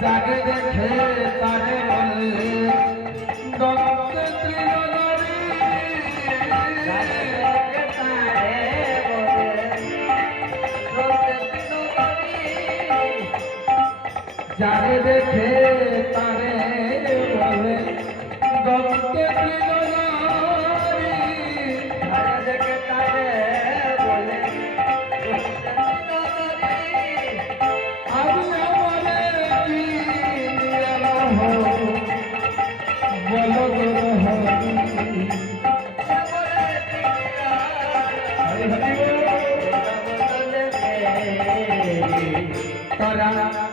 जागे देखे तारे बले दत्त त्रिनयनी जागे देखे तारे बले दत्त त्रिनयनी जागे देखे तारे बले दत्त त्रिनयनी जागे देखे तारे बले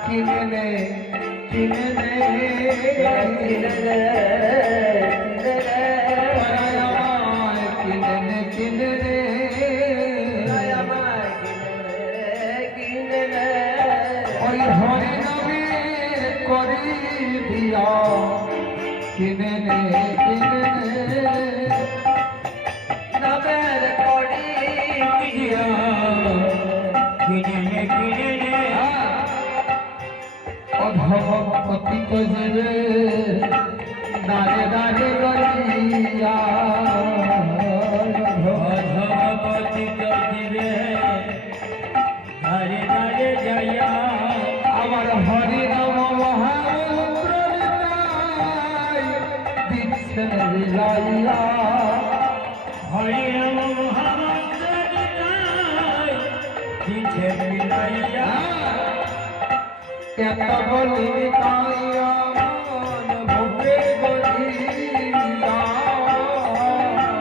किने पतित जीवे दारे दारे गरिया पतित जीवे दारे दारे जाया आवर हरि नाम महामंत्र दिच्छन विलाइया हरि नाम महामंत्र दिच्छन विलाइया क्या बोली ताया मन भोगे गोरिया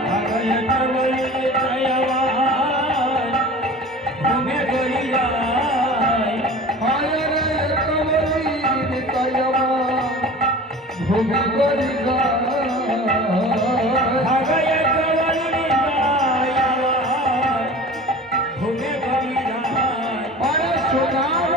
भगयत बोली ताया भोगे गोरिया हाय रे कबली ताया भोगे गोरिया भगयत बोली ताया भोगे गोरिया और सुनार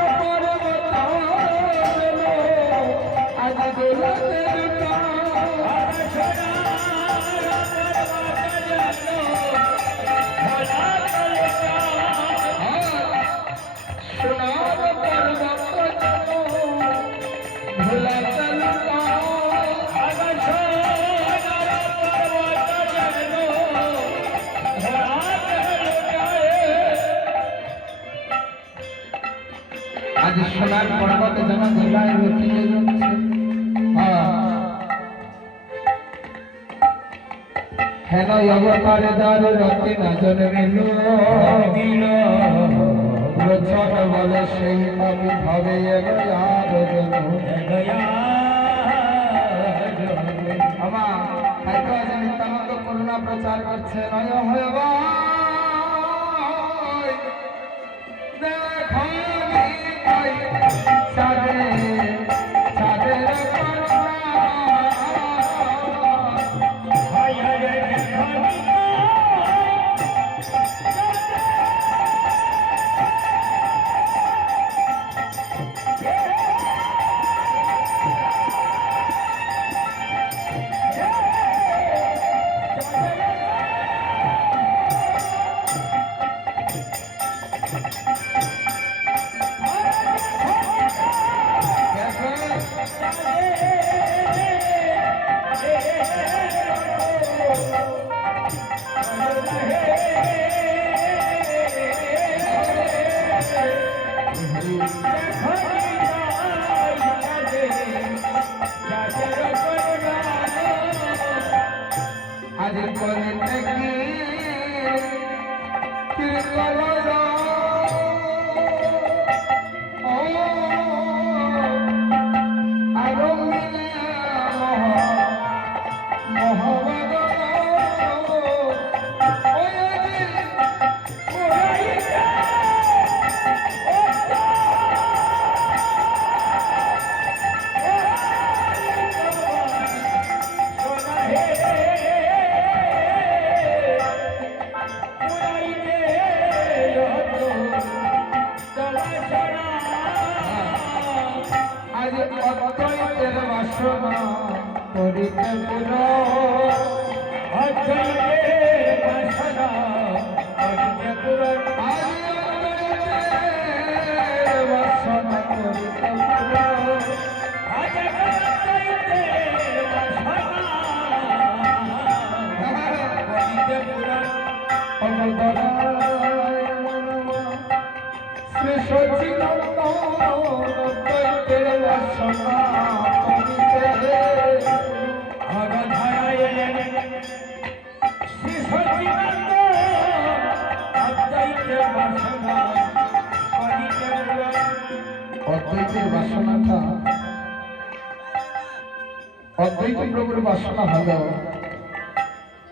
आज सोनार पर्वत जन झुलाए लुटिए हेलो अवतार दार रति न जन्मिलु प्रचन बले সেই আমি ভাবে এলো यार আমার হয়তো আজ নিত্যানন্দ করুণা প্রচার করছে নয় হয়ে দেখো শ্রী সচিনন্দন অদ্বৈতের বাসনা করিতে অগধায় শ্রী সচিনন্দন অদ্বৈতের বাসনা করিতে। অদ্বৈতের বাসনাটা অদ্বৈত প্রভুর বাসনা হলো